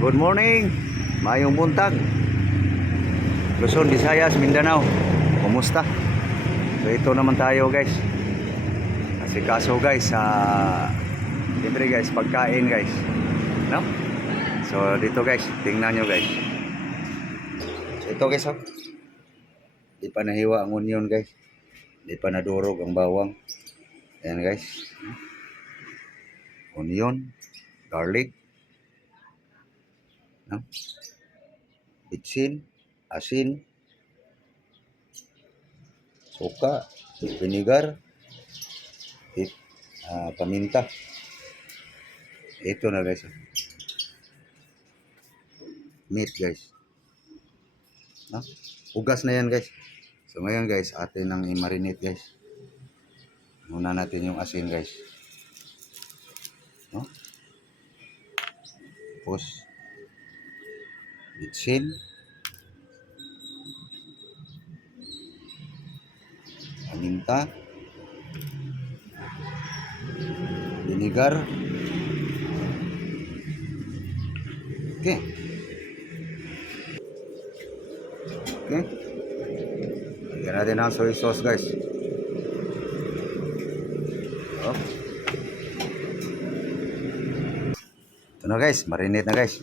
Good morning, mayong buntag, Luzon, Visayas, Mindanao. Kumusta? So ito naman tayo guys. Kasi kaso guys, siyempre guys, pagkain guys, no? So dito guys, tingnan nyo guys. So ito guys, di pa nahiwa ang onion guys, di pa nadurog ang bawang. Ayan guys, onion, garlic, no? Bitsin, asin, suka, vinegar, paminta. Ito na guys, meat guys, no? Ugas na yan guys. So ngayon guys, atin nang i-marinate guys. Muna natin yung asin guys, no? Tapos bitsin, paminta, vinegar. Okay. Okay. Lagyan natin ang soy sauce guys. Oh. Ito na guys, marinate na guys.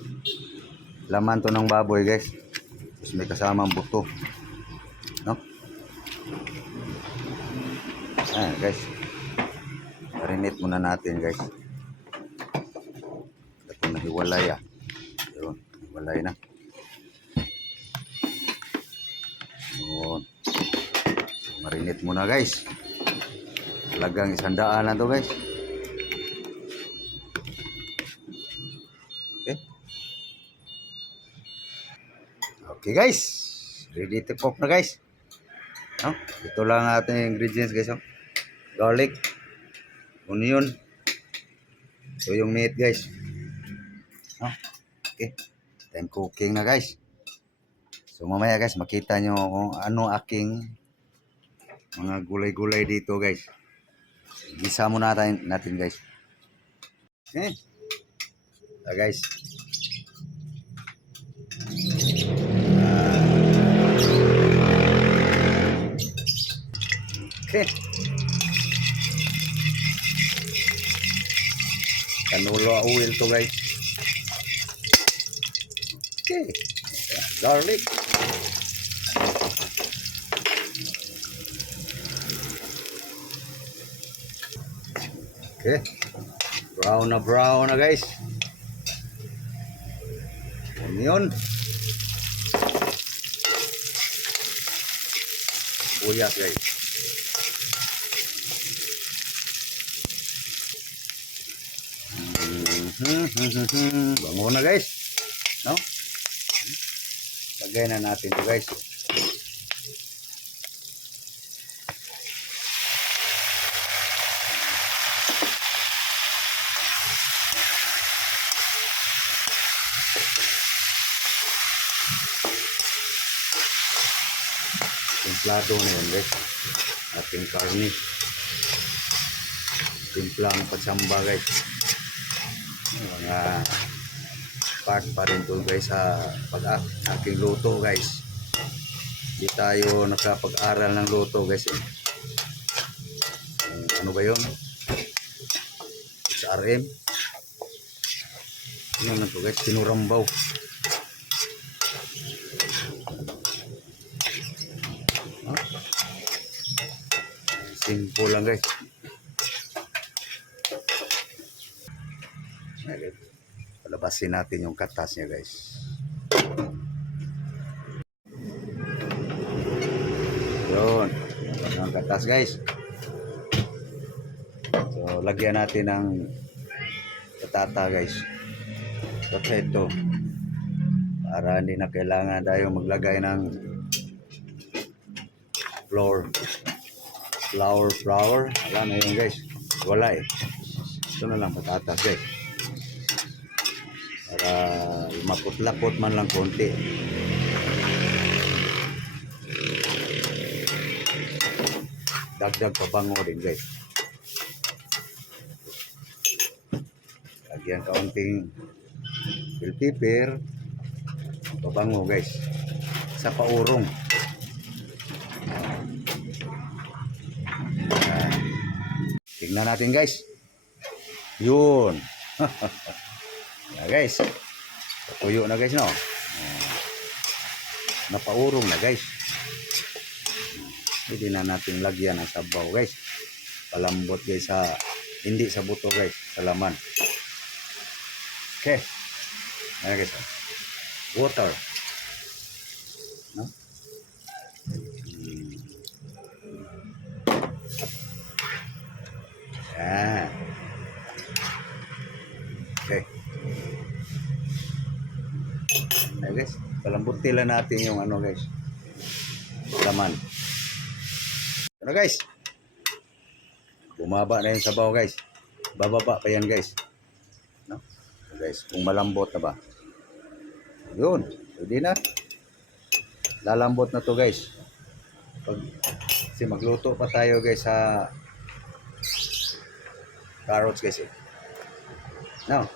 Laman to ng baboy guys. Tapos may kasamang buto, no? Ayan guys, marinate muna natin guys. Ito na hiwalay Yun, hiwalay na. Yun. So, marinate muna guys. Talagang 100 na to guys. Okay. Okay guys, ready to cook na guys, no? Ito lang ating ingredients guys, garlic, onion, so yung meat guys, no? Okay, then cooking na guys. So mamaya guys, makita nyo kung ano aking mga gulay-gulay dito guys. Gisa muna natin guys. Okay, so guys, okay, canola oil to guys. Okay, garlic, okay, brown na guys. Onion, buyas guys. Bango na guys, no? Lagay na natin to guys. Templado na yun guys, ating karni. Timpla ang pagsamba guys. Mga part pa rin to guys sa aking luto guys. Hindi tayo nakapag-aral ng luto guys. Ano ba yun? HRM. Ano na to guys? Tinurambaw. Simple lang guys. Palabasin natin yung katas niya guys. Yun, ang katas guys. So lagyan natin ng patata guys, potato, para hindi na kailangan tayo maglagay ng flour. Wala na yun guys, wala ito na lang patatas guys, para maput-lapot man lang konti. Dagdag pabango din guys. Lagyan kaunting bell pepper, pabango guys. Sa paurong. Tingnan natin guys. Yun. Yeah, guys. Tuyo na guys no. Napaurong na guys. Pwede na natin lagyan ng sabaw guys. Palambot guys sa hindi sa buto guys, sa laman. Okay. Ayan guys. Water. No? Yan. Okay. Ayan guys. Palambutin lang natin yung ano guys. Laman. Ano guys? Bumaba na yung sabaw guys. Bababa pa yan guys. No? Guys, kung malambot na ba? Yun. Pwede na. Lalambot na to guys. Kasi magluto pa tayo guys sa carrots guys eh. No?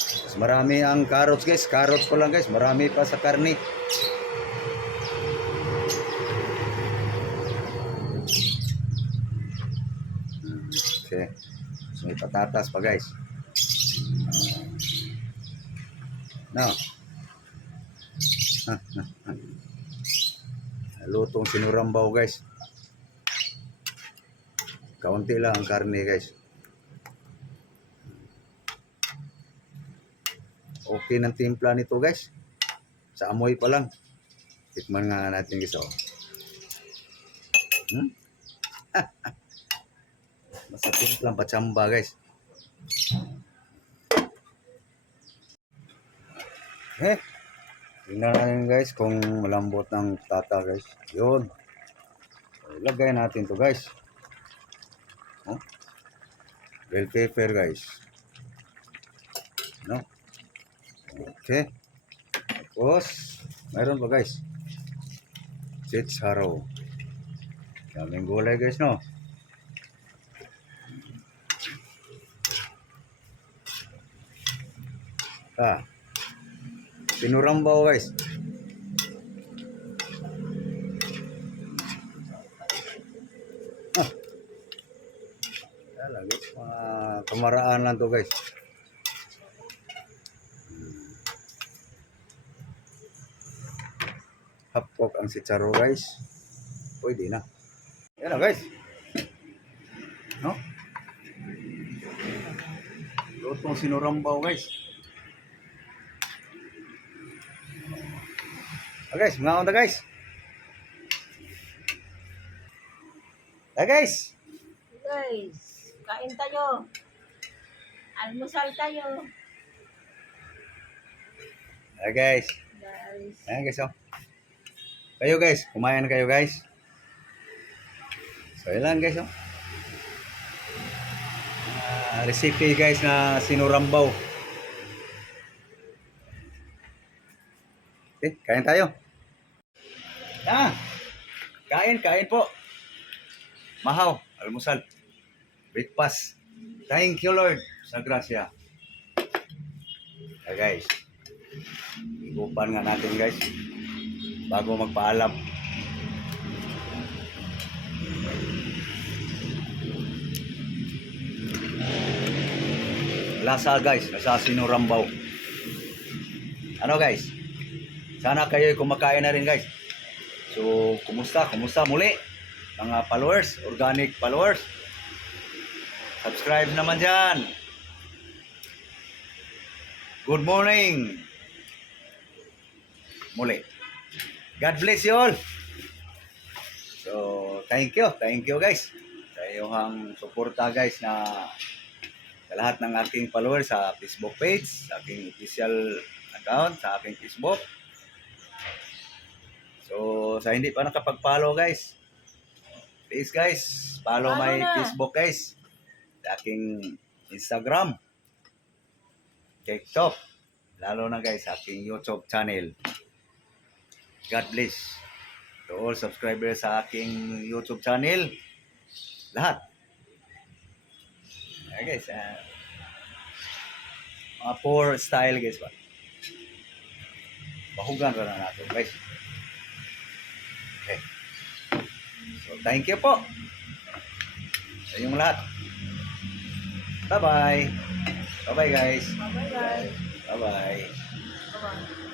Mas marami ang carrots guys. Carrots pa lang guys. Marami pa sa karne. Okay. So may patatas pa guys. No. Lutong sinurambaw guys. Kaunti lang ang karne guys. Okay ng timpla nito guys. Sa amoy pa lang. Tikman nga natin guys oh. Basta timplang patsamba guys. Tingnan natin guys kung malambot ng tata guys. Yun. Ilagay natin to guys. Oh. Bell pepper guys. No? Okay. Tapos, mayroon pa guys. Chicharro. Daming gulay guys no. Sinurambaw guys. Wala guys, mga kamaraan lang to guys. Hapok ang chicharro guys. Pwede na. Yan na guys. No? Lutong sinurambaw guys. Guys, mga onda guys. Guys. Guys, kain tayo. Almusal tayo. Guys. Guys. Ayan guys oh. Kayo guys, kumain kayo guys. So ilan guys oh. Recipe guys na sinurambaw. Okay, kain tayo. Kain po. Mahaw, almusal. Breakfast. Thank you Lord sa grasya. Guys. Igupan nga natin guys. Bago magpaalam. Lasa guys, lasa sinurambaw. Ano guys? Sana kayo kumakain na rin guys. So, kumusta muli? Mga followers, organic followers. Subscribe naman dyan. Good morning. Muli. God bless you all. So, thank you guys. Sa iyong suporta guys na sa lahat ng aking followers sa Facebook page, sa aking official account, sa aking Facebook. So, sa hindi pa nakapag-follow guys, please guys, follow my Facebook guys, sa aking Instagram, TikTok, lalo na guys sa aking YouTube channel. God bless to all subscribers sa aking YouTube channel, lahat. Okay guys, Mga poor style guys ba. Bahugan pa na natin guys. Okay. So thank you po sa inyong lahat. Bye-bye. Bye-bye guys. Bye-bye guys. Bye-bye. Bye-bye.